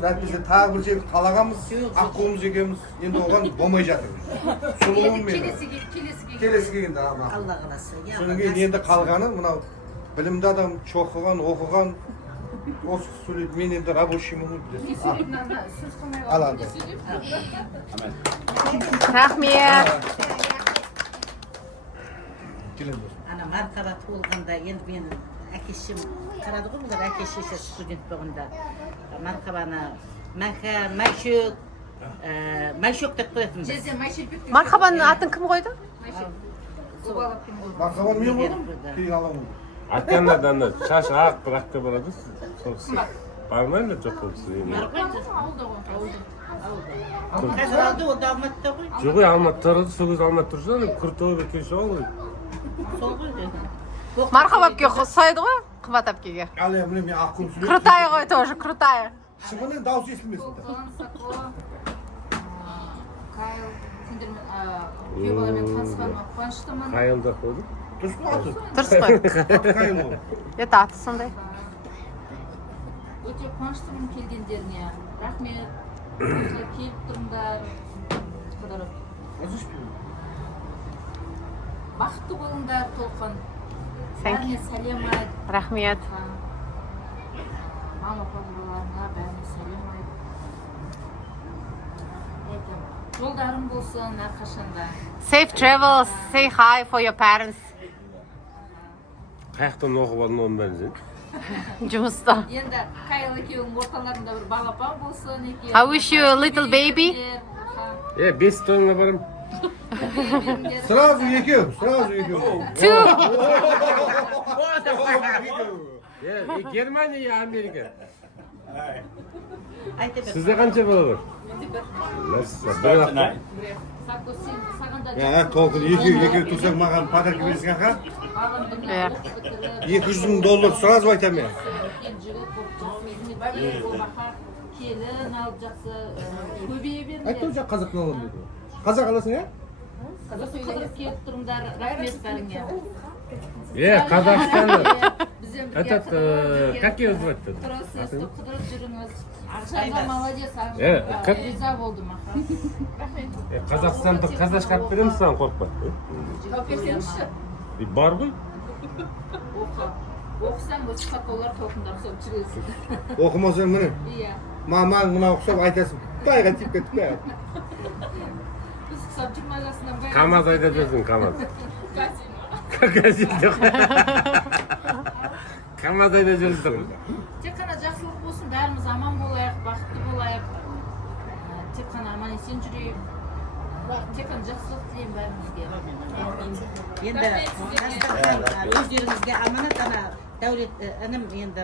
Әйтпесе тағы бір жерді қалағанбыз, аққуымыз екеуміз, енді оған болмай жатыр. Сұлуым мені. Келесі келгенде ама. Алла қаласа. Содан кейін енді қалғаны мынау білімді адам, çoğuған, оқыған, осы сөйлейді. Мен енді рабочиймін білесіз. Ал алды. Рахмет. Ана мархабат болғанда енді мен әкешім қарады ғой бұлар әке шеше студент болғанда мархабаны мәшөк деп қоятын біз. Мархабаның атын кім қойды? Мархабан мен болдым, кейін аламын. Атқаннан шаш ақ бір аққа барады, сол кісі бармайды ма жоқ ол кісі? Қазір алды, ол да Алматыда ғой. Жоқ ой, Алматыда тұрады, сол кезде Алматыда тұрса, Күртөбе келсе ғой. Сол ғой. Мархаб әпке ұқсайды ғой, Қымбат әпкеге. Ал мен аққуым сөйлейді. Крутая ғой тоже, крутая. Шыңғының дауысы естілмесін. Кайл, сендермен күйеу баламен танысқаныма қуаныштымын. Қайылда қойды. Дұрыс қой аты? Дұрыс қой. Аты қайыл ол. Ет аты сондай. Өте қуаныштымын келгендеріне. Рахмет. Осылай келіп тұрыңдар. Бақытты болыңдар, Толқын. Бәріне сәлем айт. Рахмет. Мама папаларыңа бәріне сәлем айт. Жолдарың болсын әрқашанда. Safe travels, say hi for your parents. Қаяқтан оқып алдың оның бәрін сен? Жұмыста. Енді Кайл екеуің орталарында бір балапан болсын екен. I wish you a little baby. 5 тойыңа барым. Сразу екеу. Two. Германия, Америка. Айта бер. Сізде қанша бала бар? Толқын екеу тұрсаң маған подарка бересің аға. $200,000 сразу айтам мен. Келін алып жақсы көбейе беріңдер. Айтты жақ қазақтан аламын деді. Қазақ аласың, ә? Қыдырып келіп тұрыңдар, рахмет бәріңе. Қазақстан. Этот, как ее звать? Қыдырып жүріңіз. Ақшаға молодец, как? риза болдым. Қазақстанды қазақша алып береміз саған қорықпа. Алып берсеңізші. Бар ғой. Оқысаң, осы қатолар толқындар соп жүресің. Оқымасаң міне. Иә. Мамаң мына ұқсап айтасың. Байға тиіп кеттік бе? Біз құсап жүрмайласынан бай. КамАЗ айдап жүрсің, КамАЗ. КамАЗ айдап жүрсің. Тек қана жақсылық болсын, бәріміз аман болайық, бақытты болайық. Тек қана аман есен жүрейік. Тек қана жақсылық тілеймін бәрімізге. Енді өздеріңізге аманат ана Дәулет інім енді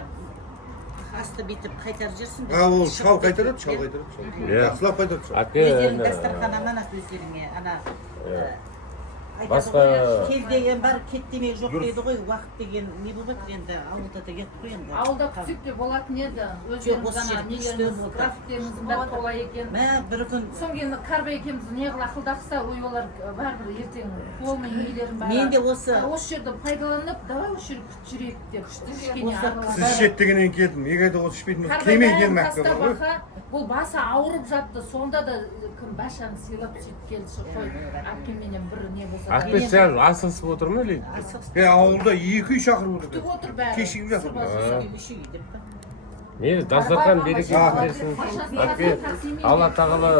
асты битіп қайтарып жүрсін. Ол шал қайтарады. Жақсылап қайтарады. Өздерің дастархан аманат өздеріңе. Ана басқа кел деген бар, кет демек жоқ дейді ғой. Уақыт деген не болып жатыр енді ауылда да кет қой енді. Ауылда күтсек те болатын еді. Өздеріңіз ана нелеріңіз, графиктеріңіздің бәрі тола екен. Бір күн Соң кейін Карбай екеуміз неғыл ақылдақса, ой олар бәрібір ертең қолмен нелерін бәрі. мен де осы жерді пайдаланып, давай осы жерді күтіп жүрейік деп. Сіз ішет дегеннен келдім. Егер де осы ішпейтін кемей келмек бар ғой. Бұл басы ауырып жатты. Сонда да кім башаны сыйлап сөйтіп келші қой. Әпкемменен бір не болса. Ақбет сәл асығысып отыр ма или? Ауылда 2 үй шақырып отыр. Күтіп отыр бәрі. Кешігіп жатыр. Не, дастархан береке берсін. Әпке, Алла тағала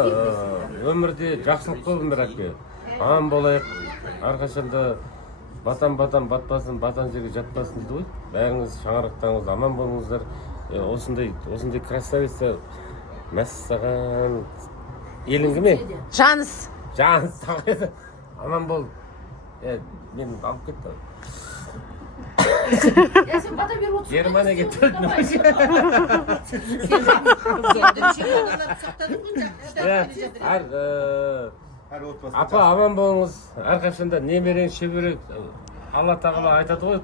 өмірде жақсылық болыңдар әпке. Аман болайық. Әрқашанда батан батпасын, батан жерге жатпасын дейді ғой. Бәріңіз шаңырақтарыңыз аман болыңыздар. Осындай красавица мәссаған елің кім е? Жаныс. Жаныс тағы аман бол. Мен алып кеттім. Сен бата беріп отырсың. Германияға төлдім. Апа аман болыңыз. Әрқашанда немерең шеберек. Алла тағала айтады ғой,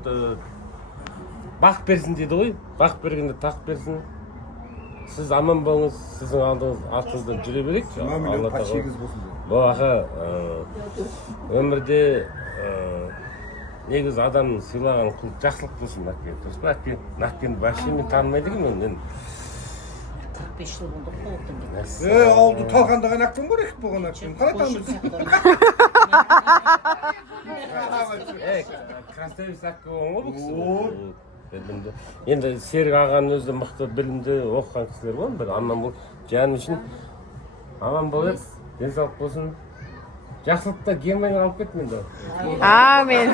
бақ берсін дейді ғой. Бақ бергенде тақ берсін. Сіз аман болыңыз, сіздің алдыңыз артыңыздан жүре берейік. Алла тағала. Бұл аға өмірде негізі адамның сыйлаған құл жақсылық болсын әпке. Дұрыс па әпке? Әпкені вообще мен танымайды екенмін. 45 жыл болды қуылдым деп. Ауылды талқандаған ақпын бар екіп болған ақпын. Қалай танымыз? красавица аққа болған ғой бұл кісі. Білімді. Енді Серік ағаның өзі мықты білімді оқыған кісілер ғой. Бір аман бол. Жаным үшін аман болып, денсаулық болсын. Жақсылықта Германияға алып кет менде. Amen.